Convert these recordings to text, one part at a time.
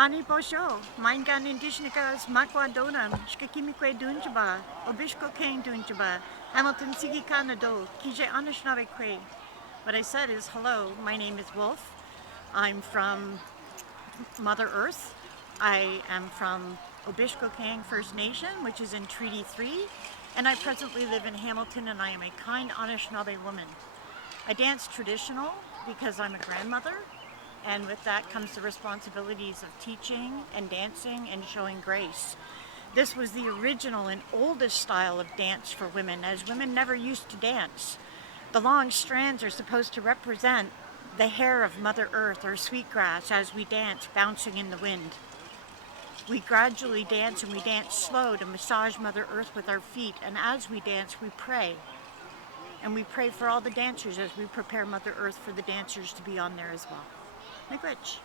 Ani Bosho, Maingan Indishnikas Makwa Donam, Shkakimikwe Dunjaba, Obishko Kane Dunjaba, Hamilton Sigi Kanado, Kije Anishinaabe Kwe. What I said is, hello, my name is Wolf. I'm from Mother Earth. I am from Obishko Kane First Nation, which is in Treaty 3, and I presently live in Hamilton, and I am a kind Anishinaabe woman. I dance traditional because I'm a grandmother, and with that comes the responsibilities of teaching and dancing and showing grace. This was the original and oldest style of dance for women, as women never used to dance. The long strands are supposed to represent the hair of Mother Earth or sweetgrass as we dance, bouncing in the wind. We gradually dance, and we dance slow to massage Mother Earth with our feet, and as we dance we pray. And we pray for all the dancers as we prepare Mother Earth for the dancers to be on there as well. Miigwech.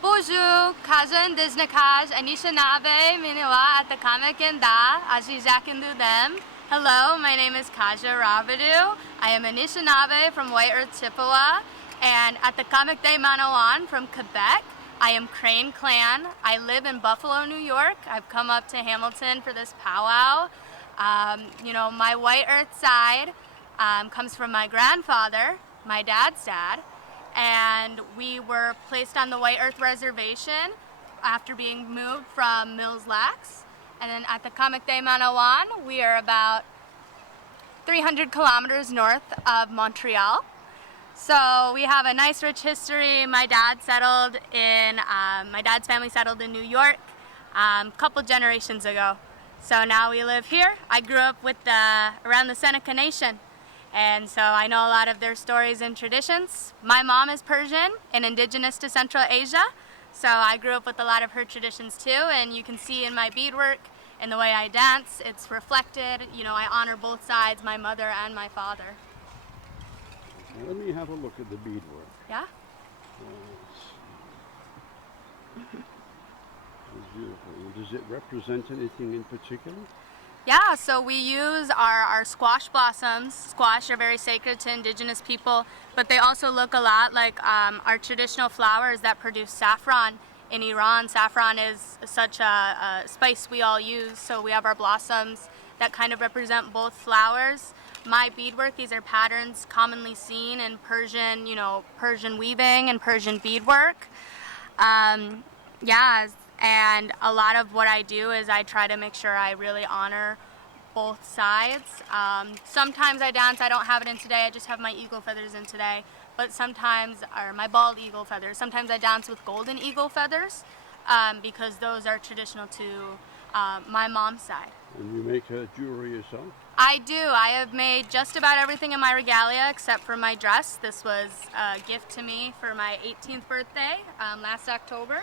Bonjour, Kajan Disnakaj, Anishinaabe, Miniwa at the Kamek and Da, Ajijakindu them. Hello, my name is Kaja Rabadu. I am Anishinaabe from White Earth, Chippewa, and at the Kamek de Manawan from Quebec. I am Crane Clan. I live in Buffalo, New York. I've come up to Hamilton for this powwow. My White Earth side comes from my grandfather, my dad's dad, and we were placed on the White Earth Reservation after being moved from Mills Lacs. And then at the Kamek de Manawan, we are about 300 kilometers north of Montreal. So we have a nice rich history. My dad's family settled in New York a couple generations ago. So now we live here. I grew up around the Seneca Nation, and so I know a lot of their stories and traditions. My mom is Persian and indigenous to Central Asia, so I grew up with a lot of her traditions too, and you can see in my beadwork and the way I dance, it's reflected. I honor both sides, my mother and my father. Let me have a look at the beadwork. Yeah? It's beautiful. Does it represent anything in particular? Yeah, so we use our squash blossoms. Squash are very sacred to indigenous people, but they also look a lot like our traditional flowers that produce saffron in Iran. Saffron is such a spice we all use, so we have our blossoms that kind of represent both flowers. My beadwork, these are patterns commonly seen in Persian, Persian weaving and Persian beadwork. And a lot of what I do is I try to make sure I really honor both sides. Sometimes I dance, I don't have it in today, I just have my eagle feathers in today. But sometimes, or my bald eagle feathers, sometimes I dance with golden eagle feathers because those are traditional to my mom's side. And you make jewelry yourself? I do. I have made just about everything in my regalia except for my dress. This was a gift to me for my 18th birthday last October.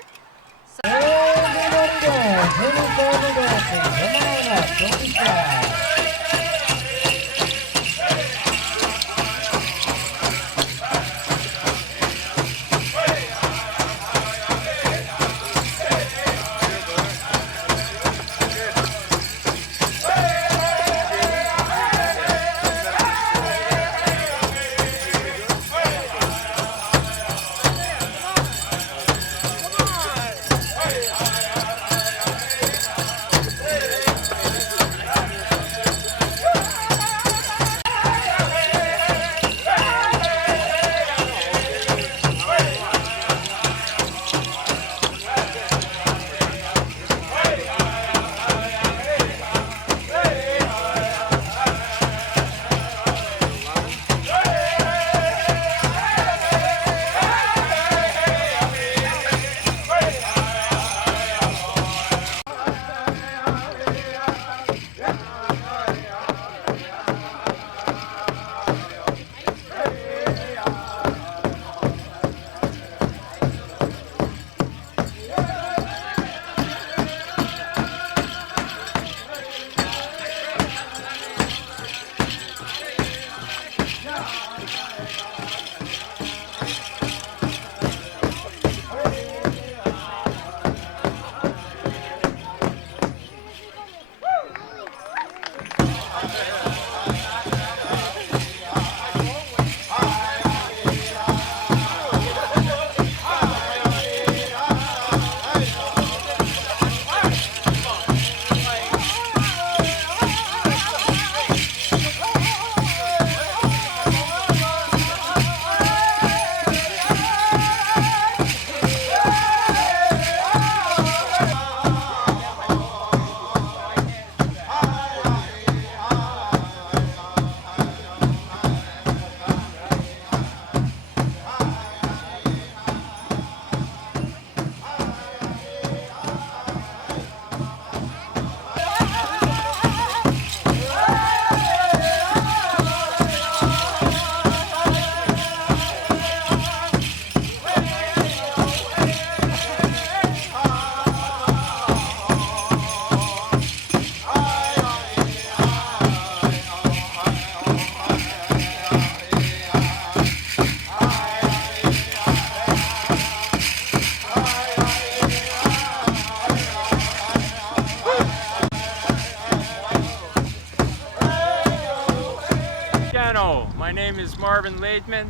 Marvin Laidman.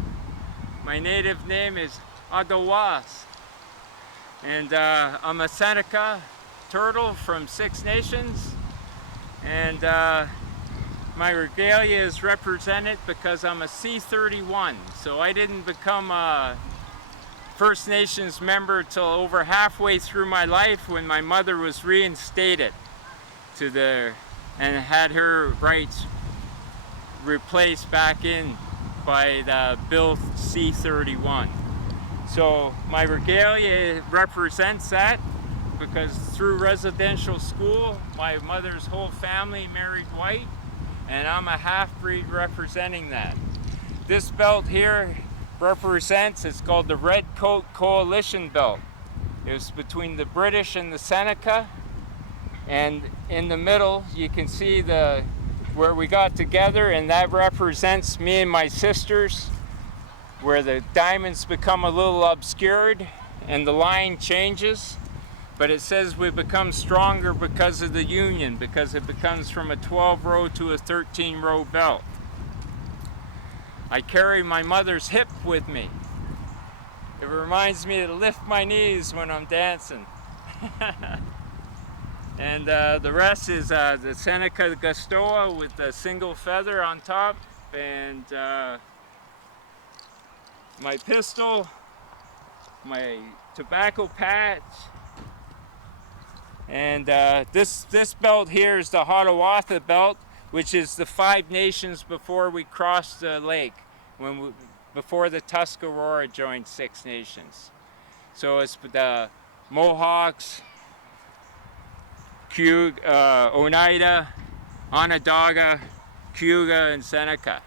My native name is Agawas. And I'm a Seneca turtle from Six Nations. And my regalia is represented because I'm a C31. So I didn't become a First Nations member till over halfway through my life when my mother was reinstated to and had her rights replaced back in by the Bill C31. So my regalia represents that because through residential school, my mother's whole family married white, and I'm a half-breed representing that. This belt here represents, it's called the Red Coat Coalition Belt. It was between the British and the Seneca, and in the middle you can see where we got together, and that represents me and my sisters, where the diamonds become a little obscured and the line changes, but it says we become stronger because of the union, because it becomes from a 12-row to a 13-row belt. I carry my mother's hip with me. It reminds me to lift my knees when I'm dancing. And the rest is the Seneca Gustoa with the single feather on top, and my pistol, my tobacco patch, and this belt here is the Hiawatha belt, which is the 5 nations before we crossed the lake, before the Tuscarora joined 6 nations. So it's the Mohawks, Oneida, Onondaga, Cayuga, and Seneca.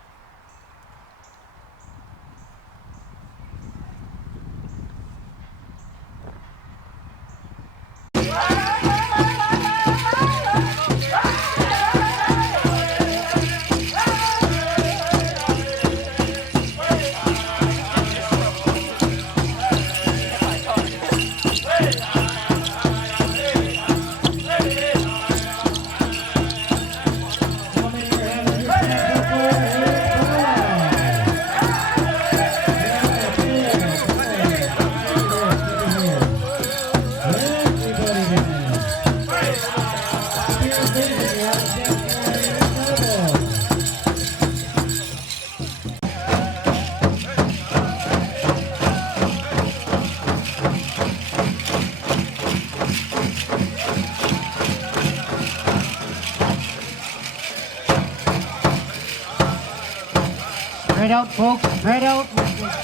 Spread out, folks. Spread out.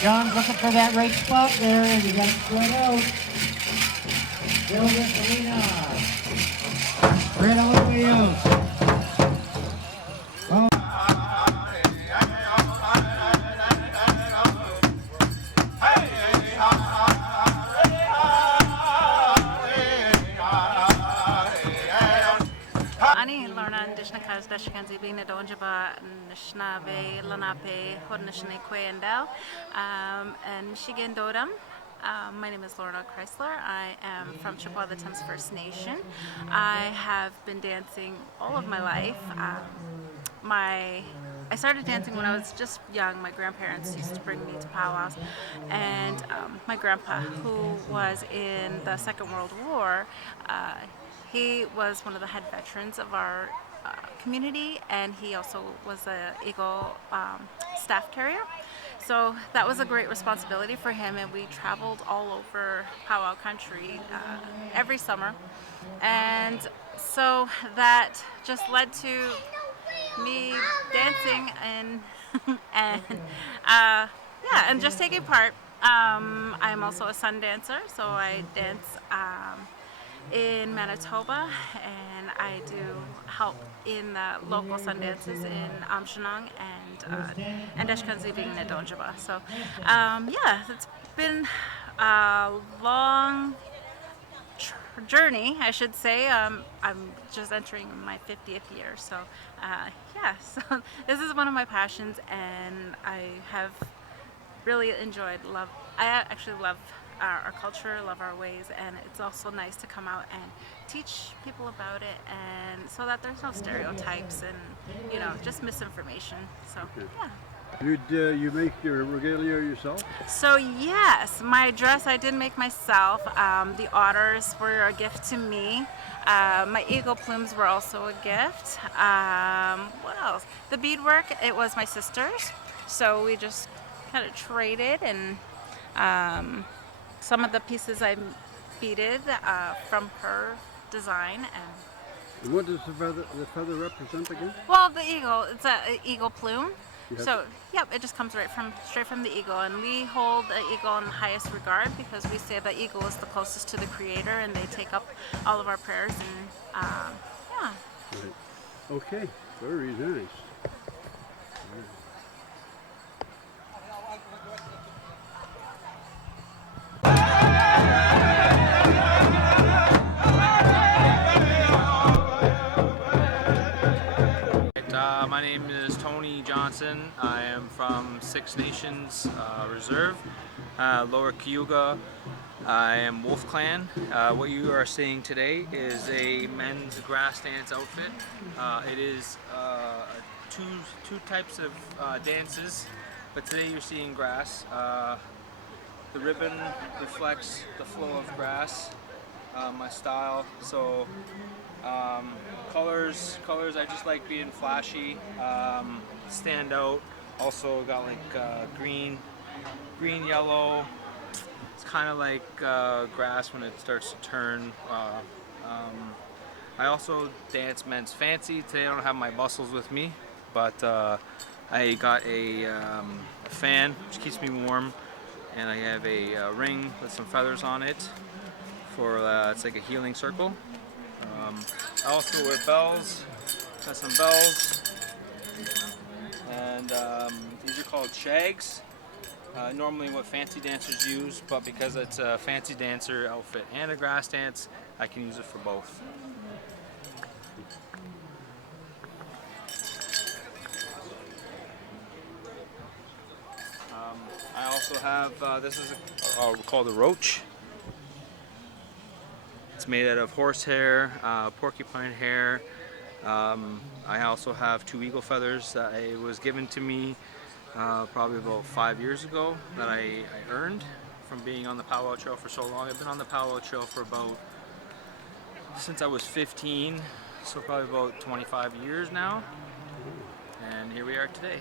John's looking for that right spot there, and you got to spread out. Build this arena. Spread all the way out. Ani Lorna Dishna Kaz Dashkanzi being a Donjaba Nishnabe Lanape Hodnishne Kwendel and Michigan Dodam. My name is Lorna Chrysler. I am from Chippewa the Thames First Nation. I have been dancing all of my life. I started dancing when I was just young. My grandparents used to bring me to powwows, and my grandpa, who was in the Second World War, he was one of the head veterans of our community, and he also was an Eagle staff carrier. So that was a great responsibility for him, and we traveled all over powwow country every summer. And so that just led to me dancing and just taking part. I'm also a sun dancer, so I dance in Manitoba, and I do help in the local sun dances in Amshinong and Eshkanzi being in Donjaba. So it's been a long journey, I should say. I'm just entering my 50th year, so so this is one of my passions, and I have really enjoyed, I actually love our culture, love our ways, and it's also nice to come out and teach people about it, and so that there's no stereotypes and just misinformation. So yeah. You make your regalia yourself? So yes, my dress I did make myself. The otters were a gift to me. My eagle plumes were also a gift. What else? The beadwork, it was my sister's. So we just kind of traded, and some of the pieces I beaded from her design. And what does the feather represent again? Well, the eagle, it's a eagle plume. Yes. So, yep, it just comes straight from the eagle, and we hold the eagle in the highest regard because we say the eagle is the closest to the Creator, and they take up all of our prayers. And yeah. Right. Okay, very nice. My name is Tony Johnson. I am from Six Nations Reserve, Lower Cayuga. I am Wolf Clan. What you are seeing today is a men's grass dance outfit. It is two types of dances, but today you're seeing grass. The ribbon reflects the flow of grass, my style. So colors, I just like being flashy, stand out. Also got like green, yellow. It's kind of like grass when it starts to turn. I also dance men's fancy. Today I don't have my bustles with me, but I got a fan which keeps me warm, and I have a ring with some feathers on it for it's like a healing circle. I also wear bells. Got some bells, and these are called shags. Normally what fancy dancers use, but because it's a fancy dancer outfit and a grass dance, I can use it for both. I also have, this is called a roach. It's made out of horsehair, porcupine hair. I also have 2 eagle feathers that was given to me probably about 5 years ago that I earned from being on the powwow trail for so long. I've been on the powwow trail for since I was 15, so probably about 25 years now. And here we are today.